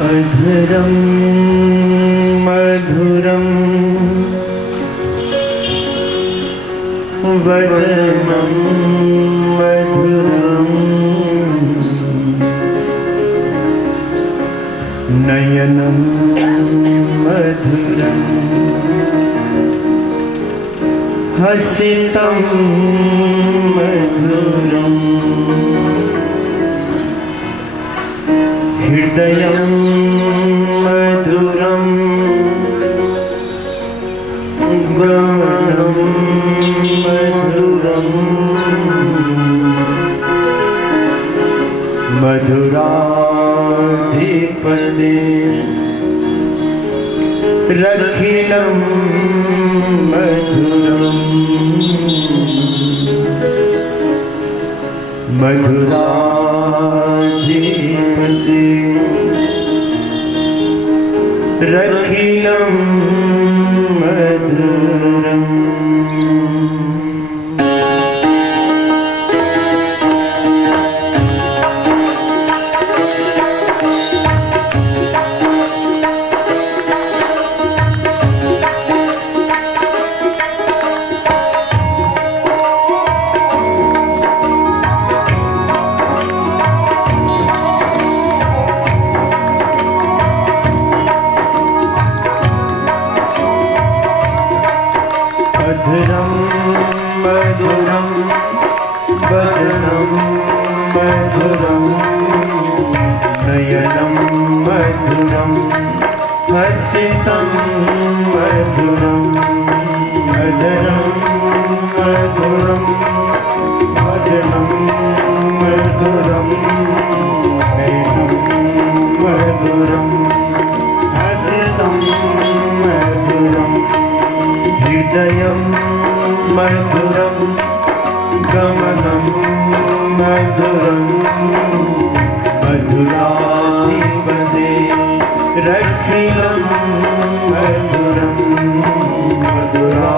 अधरं मधुरं वदनं मधुरं नयनं मधुरं हसितं मधुरं हृदयं मधुरं गमनं मधुरं मधुराधिपते रखिलं मधुरं मधुराधिपते रखिलं मधुरम्। अधरं मधुरं वदनं मधुरं नयनं मधुरं हसितं मधुरं अधरं मधुरं वदनं मधुरं नयनं मधुरं हसितं मधुरं हृदयं मधुरं गमनं मधुरं मधुराधिपते रखिलं मधुरं मधुराधिपते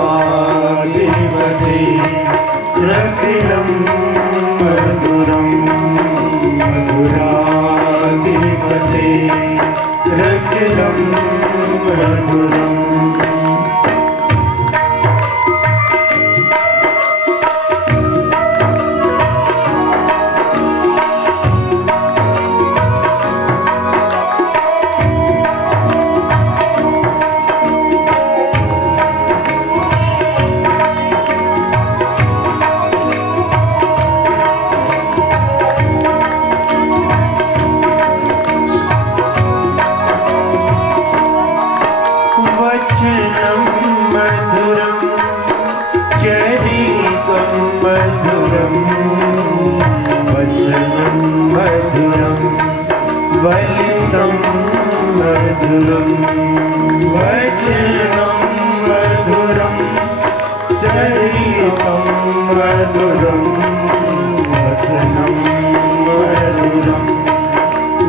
रखिलं मधुरं मधुराधिपते रखिलं मधुरम्। वचनं मधुरं चरितं मधुरं वसनं मधुरं वलितं मधुरं वचनं मधुरं चरितं मधुरं वसनं मधुरं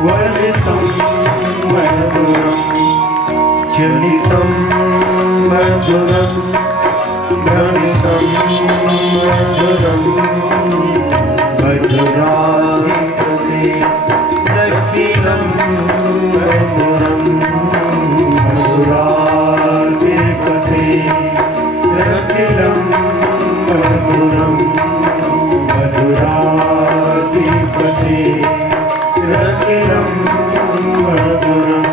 वलितं मधुरं चलितं मधुरं भ्रमितं मधुरं मधुराधिपते रखिलं मधुरं मधुराधिपते रखिलं मधुरं मधुराधिपते रखिलं मधुरम्।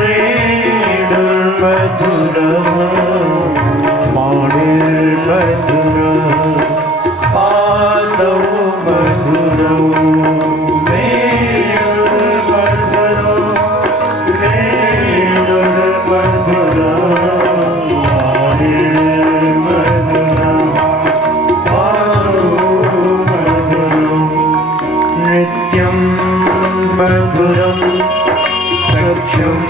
रेणुर्मधुरः पाणिर्मधुरः पादौ मधुरौ वेणुर्मधुरौ रेणुर्मधुरः पाणिर्मधुरः पादौ मधुरौ नित्यं मधुरं सख्यं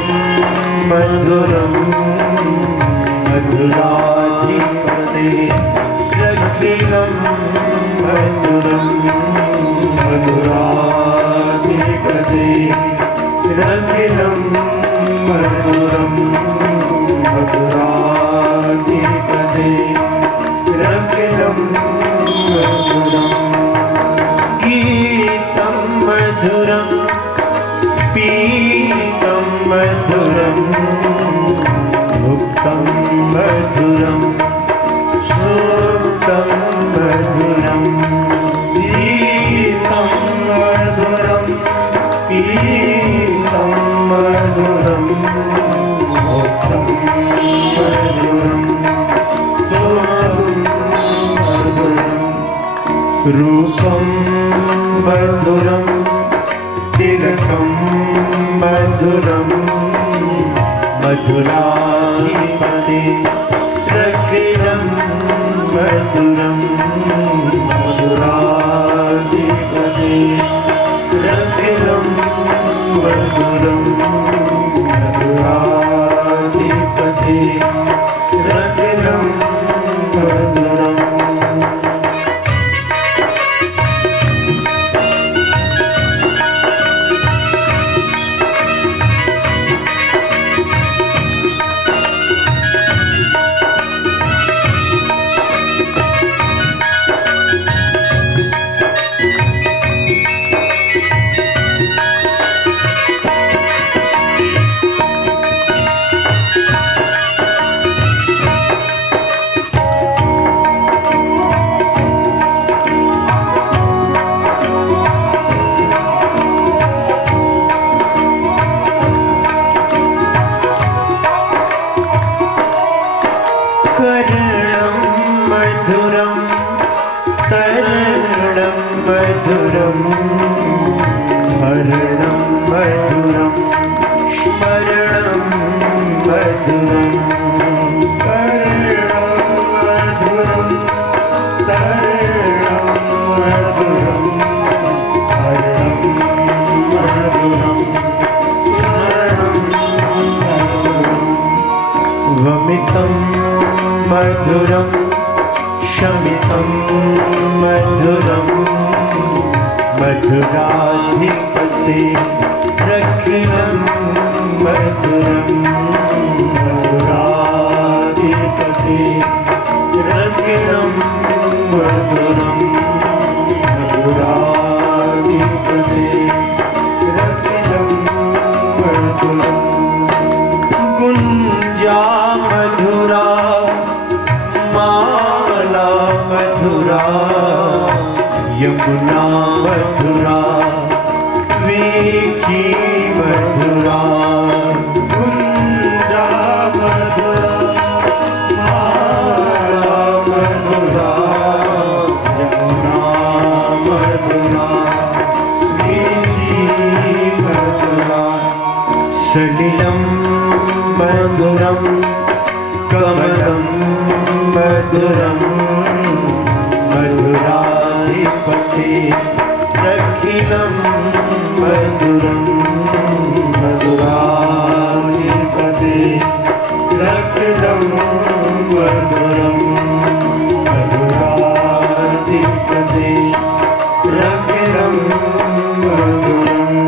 मधुरं मधुराधिपते रखिलं मधुरं मधुराधिपते रखिलं मधुरं मधुराधिपते रखिलं मधुरं गीतं मधुरं पीतं मधुरं मुक्तं मधुरं सुप्तं मधुरं गीतं मधुरं पीतं मधुरं मुक्तं मधुरं सुप्तं मधुरं रूपं मधुरं तिलकं मधुरं मधुराधिपते रखिलं मधुरं मधुराधिपते रखिलं मधुरं मधुराधिपते रखिलं मधुरम् कर्णं मधुरं तरणं मधुरं हरणं मधुरं स्मरणं मधुरं कर्णं मधुरं तरणं मधुरं हरणं मधुरं स्मरणं मधुरं वमितं मधुरं शमितं मधुरं मधुराधिपते रखिलं मधुरं मधुराधिपते रखिलं मधुरं मधुराधिपते रखिलं मधुरं गुञ्जा मधुरा माला मधुरा यमुना मधुरा वीची मधुरा कुंजा मधुरा माला मधुरा यमुना मधुरा वीची मधुरा सलिलं मधुरं कमलं मधुरं मधुराधिपते रखिलं मधुरं मधुराधिपते रखिलं मधुरं मधुराधिपते रखिलं मधुरम्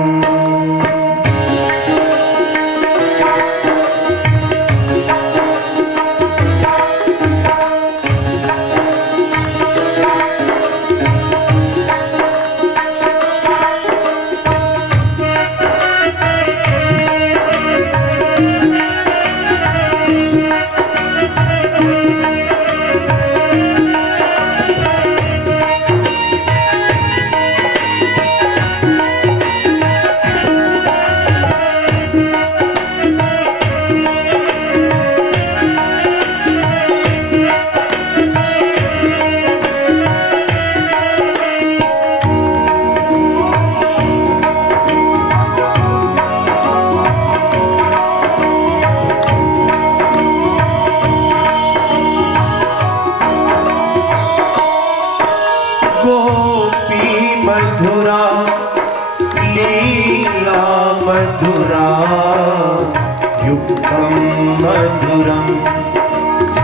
लीला मधुरा युक्तं मधुरं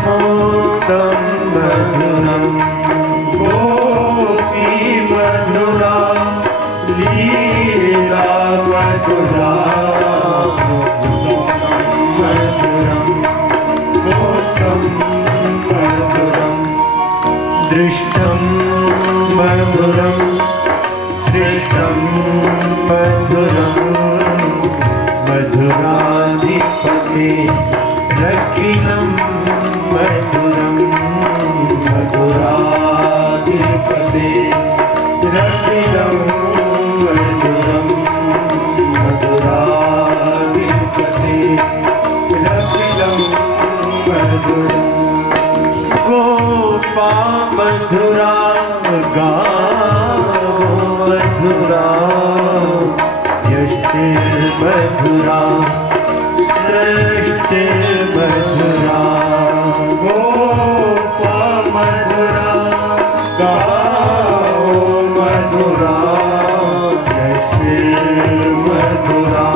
मोदं मधुरं गोपी मधुरा लीला मधुरा मधुरं मोदं मधुरं दृष्टं मधुरं सृष्टं मधुरं मधुराधिपते रक्षितं मधुरं मधुराधिपते रक्षितं मधुरं मधुराधिपते रक्षितं मधुरं गोपा मधुरा गावो मधुरा यष्टिर्मधुरा सृष्टिर्मधुरा गोपा मधुरा गावो मधुरा यष्टिर्मधुरा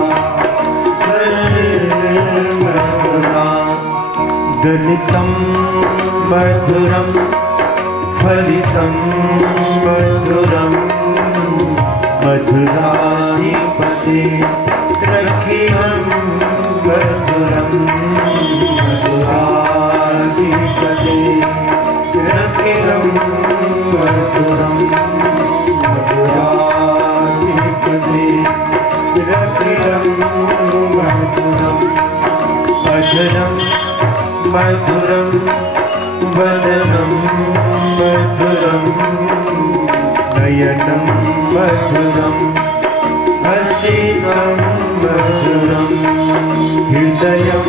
सृष्टिर्मधुरा दलितं मधुरं फलितं मधुरं मधुराधिपते रक्षितं मधुरं मधुराधिपते रक्षितं मधुरं मधुराधिपते रक्षितं मधुरं अजरं मधुरं वदनं मधुरं नयनं मधुरं हसितं मधुरं हृदयं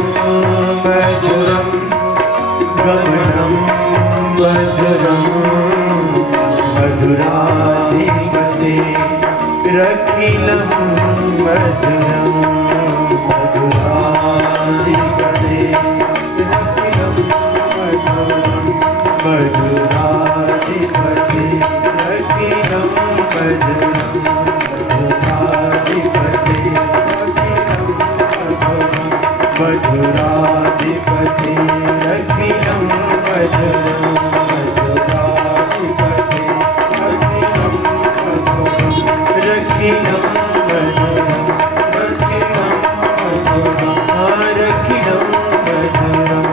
मधुरं गमनं मधुरं मधुराधिपते रक्षितं मधुरं मधुराधिपते मधुराधिपते रक्षितं मधुरं मधुराधिपते मधुराधिपते रक्षितं मधुरं मधुराधिपते रक्षितं मधुरं रक्षितं मधुरं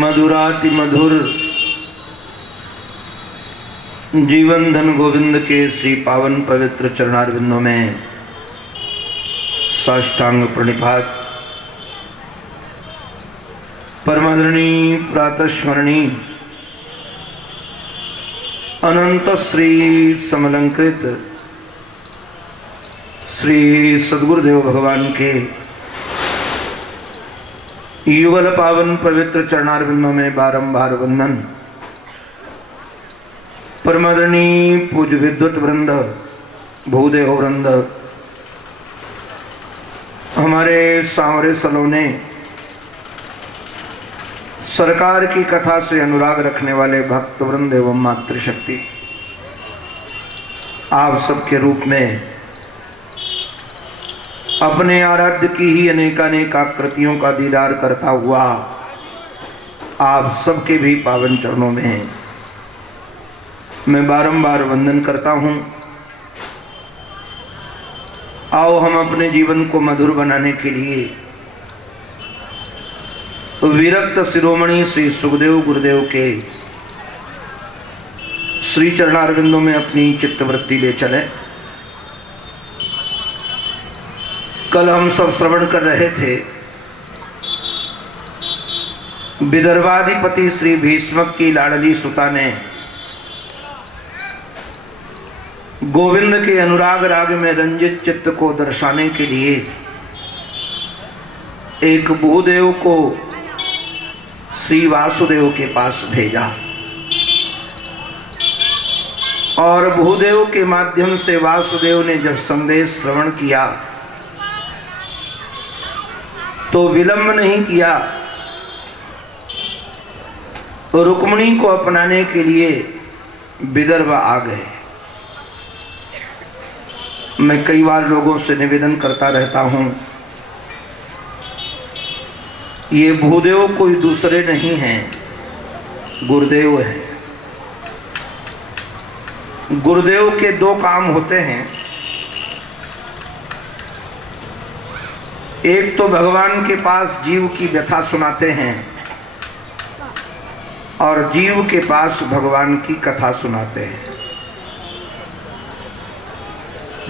मधुराति मधुर जीवन धन गोविंद के श्री पावन पवित्र चरणारविंदों में साष्टांग प्रणिपात। परमादरणी प्रातस्मरणी अनंत श्री समलंकृत श्री सद्गुरुदेव भगवान के युगल पावन पवित्र चरणारविंदों में बारंबार वंदन। परमादरणी पूज्य विद्वत वृंद, भूदेव वृंद, हमारे सांवरे सलोने सरकार की कथा से अनुराग रखने वाले भक्त वृंद एवं मातृशक्ति, आप सबके रूप में अपने आराध्य की ही अनेकानेक आकृतियों का दीदार करता हुआ आप सबके भी पावन चरणों में मैं बारंबार वंदन करता हूं। आओ हम अपने जीवन को मधुर बनाने के लिए विरक्त शिरोमणि श्री सुखदेव गुरुदेव के श्री चरणारविंदों में अपनी चित्तवृत्ति ले चले। कल हम सब श्रवण कर रहे थे विदर्भाधिपति श्री भीष्मक की लाडली सुता ने गोविंद के अनुराग राग में रंजित चित्त को दर्शाने के लिए एक भूदेव को श्री वासुदेव के पास भेजा और भूदेव के माध्यम से वासुदेव ने जब संदेश श्रवण किया तो विलंब नहीं किया, रुक्मिणी को अपनाने के लिए विदर्भ आ गए। मैं कई बार लोगों से निवेदन करता रहता हूं, ये भूदेव कोई दूसरे नहीं हैं, गुरुदेव है। गुरुदेव के दो काम होते हैं, एक तो भगवान के पास जीव की व्यथा सुनाते हैं और जीव के पास भगवान की कथा सुनाते हैं।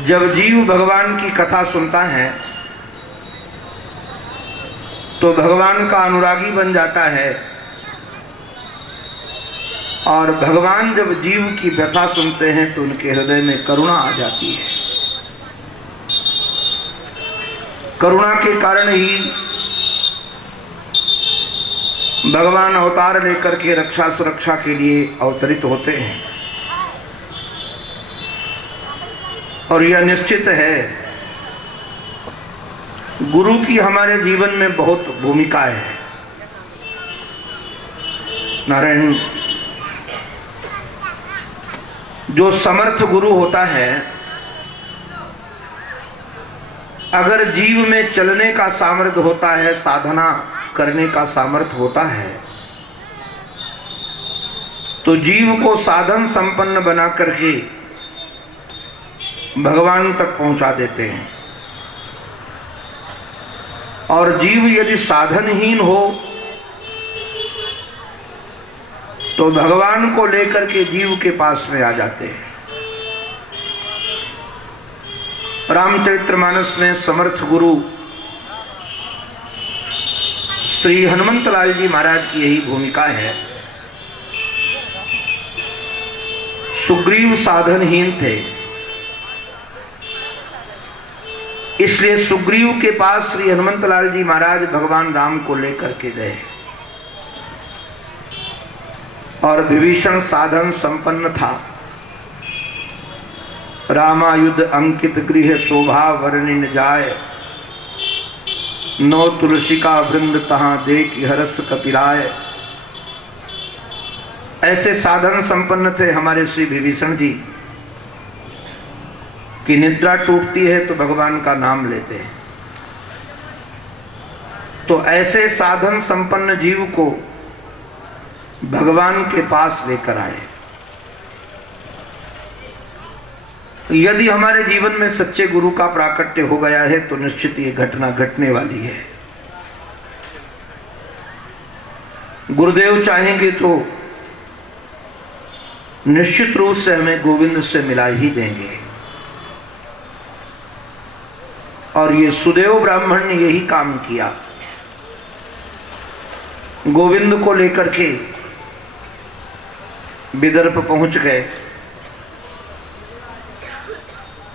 जब जीव भगवान की कथा सुनता है तो भगवान का अनुरागी बन जाता है, और भगवान जब जीव की व्यथा सुनते हैं तो उनके हृदय में करुणा आ जाती है। करुणा के कारण ही भगवान अवतार लेकर के रक्षा सुरक्षा के लिए अवतरित होते हैं। और यह निश्चित है, गुरु की हमारे जीवन में बहुत भूमिका है। नारायण, जो समर्थ गुरु होता है, अगर जीव में चलने का सामर्थ्य होता है, साधना करने का सामर्थ्य होता है, तो जीव को साधन संपन्न बना करके भगवान तक पहुंचा देते हैं। और जीव यदि साधनहीन हो तो भगवान को लेकर के जीव के पास में आ जाते हैं। रामचरितमानस में समर्थ गुरु श्री हनुमंत लाल जी महाराज की यही भूमिका है। सुग्रीव साधनहीन थे, इसलिए सुग्रीव के पास श्री हनुमंत लाल जी महाराज भगवान राम को लेकर के गए। और विभीषण साधन संपन्न था, रामायुध अंकित गृह शोभा वर्णिन जाय, नौ तुलसी का वृंद तहां देख हरस कपिलाय। ऐसे साधन संपन्न थे हमारे श्री विभीषण जी कि निद्रा टूटती है तो भगवान का नाम लेते हैं। तो ऐसे साधन संपन्न जीव को भगवान के पास लेकर आए। यदि हमारे जीवन में सच्चे गुरु का प्राकट्य हो गया है तो निश्चित ये घटना घटने वाली है। गुरुदेव चाहेंगे तो निश्चित रूप से हमें गोविंद से मिला ही देंगे। और ये सुदेव ब्राह्मण ने यही काम किया, गोविंद को लेकर के विदर्भ पहुंच गए।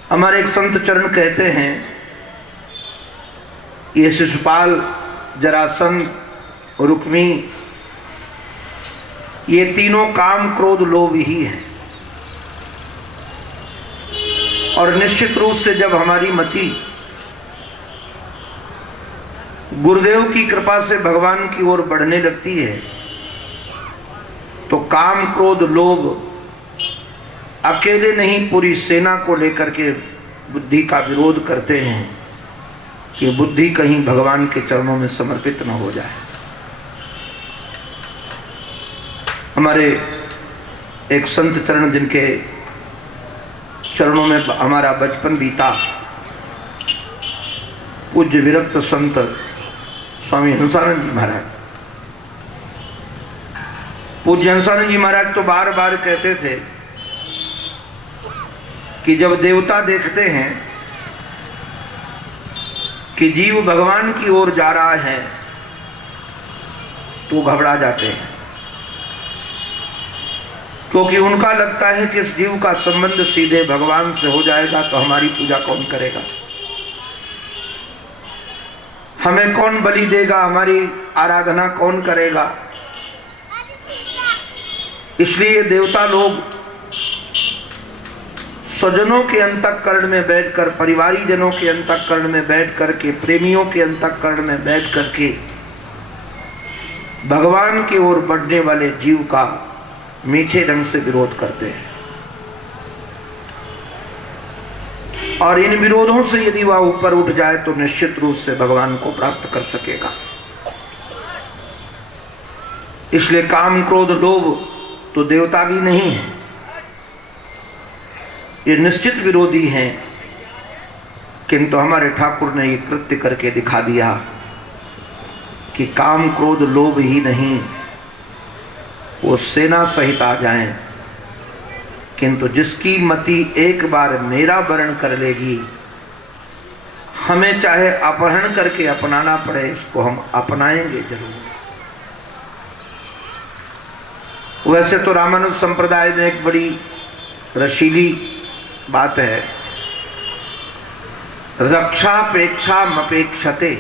हमारे एक संत चरण कहते हैं, ये शिशुपाल, जरासंध, रुक्मी, ये तीनों काम क्रोध लोभ ही हैं। और निश्चित रूप से जब हमारी मति गुरुदेव की कृपा से भगवान की ओर बढ़ने लगती है तो काम क्रोध लोभ अकेले नहीं, पूरी सेना को लेकर के बुद्धि का विरोध करते हैं कि बुद्धि कहीं भगवान के चरणों में समर्पित न हो जाए। हमारे एक संत चरण जिनके चरणों में हमारा बचपन बीता, पूज्य विरक्त संत स्वामी हंसानंद जी महाराज। पूज्य हंसानंद जी महाराज तो बार बार कहते थे कि जब देवता देखते हैं कि जीव भगवान की ओर जा रहा है तो घबरा जाते हैं, क्योंकि उनका लगता है कि इस जीव का संबंध सीधे भगवान से हो जाएगा तो हमारी पूजा कौन करेगा, हमें कौन बलि देगा, हमारी आराधना कौन करेगा। इसलिए देवता लोग स्वजनों के अंतःकरण में बैठकर, परिवारी जनों के अंतःकरण में बैठ करके, प्रेमियों के अंतःकरण में बैठ करके भगवान की ओर बढ़ने वाले जीव का मीठे ढंग से विरोध करते हैं, और इन विरोधों से यदि वह ऊपर उठ जाए तो निश्चित रूप से भगवान को प्राप्त कर सकेगा। इसलिए काम क्रोध लोभ तो देवता भी नहीं है, ये निश्चित विरोधी हैं, किंतु हमारे ठाकुर ने ये कृत्य करके दिखा दिया कि काम क्रोध लोभ ही नहीं, वो सेना सहित आ जाएं, किंतु जिसकी मति एक बार मेरा वर्ण कर लेगी, हमें चाहे अपहरण करके अपनाना पड़े, इसको हम अपनाएंगे जरूर। वैसे तो रामानुज संप्रदाय में एक बड़ी रसीली बात है, रक्षापेक्षा मपेक्षते।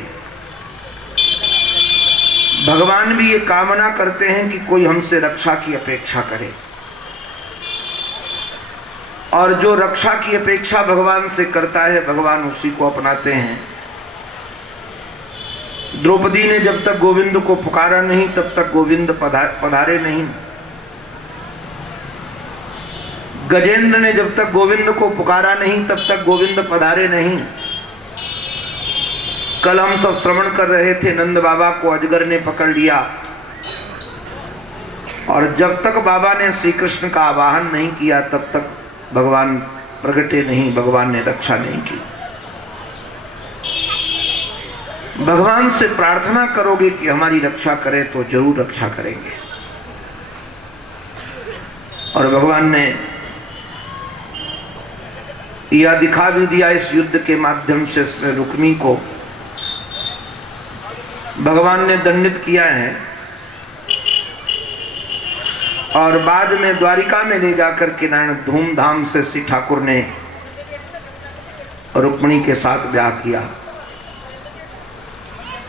भगवान भी ये कामना करते हैं कि कोई हमसे रक्षा की अपेक्षा करे, और जो रक्षा की अपेक्षा भगवान से करता है भगवान उसी को अपनाते हैं। द्रौपदी ने जब तक गोविंद को पुकारा नहीं तब तक गोविंद पधारे नहीं। गजेंद्र ने जब तक गोविंद को पुकारा नहीं तब तक गोविंद पधारे नहीं। कल हम सब श्रवण कर रहे थे, नंद बाबा को अजगर ने पकड़ लिया, और जब तक बाबा ने श्री कृष्ण का आवाहन नहीं किया तब तक भगवान प्रगटे नहीं, भगवान ने रक्षा नहीं की। भगवान से प्रार्थना करोगे कि हमारी रक्षा करें तो जरूर रक्षा करेंगे। और भगवान ने यह दिखा भी दिया इस युद्ध के माध्यम से, इसमें रुक्मी को भगवान ने दंडित किया है, और बाद में द्वारिका में ले जाकर के नारायण धूमधाम से श्री ठाकुर ने रुक्मिणी के साथ ब्याह किया।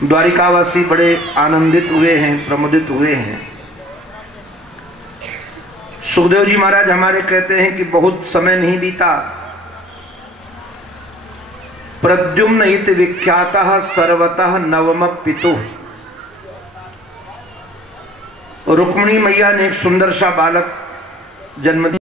द्वारिकावासी बड़े आनंदित हुए हैं, प्रमुदित हुए हैं। सुखदेव जी महाराज हमारे कहते हैं कि बहुत समय नहीं बीता, प्रद्युम्न इति विख्यातः सर्वतः नवम पितु। रुक्मिणी मैया ने एक सुंदर सा बालक जन्म दिया।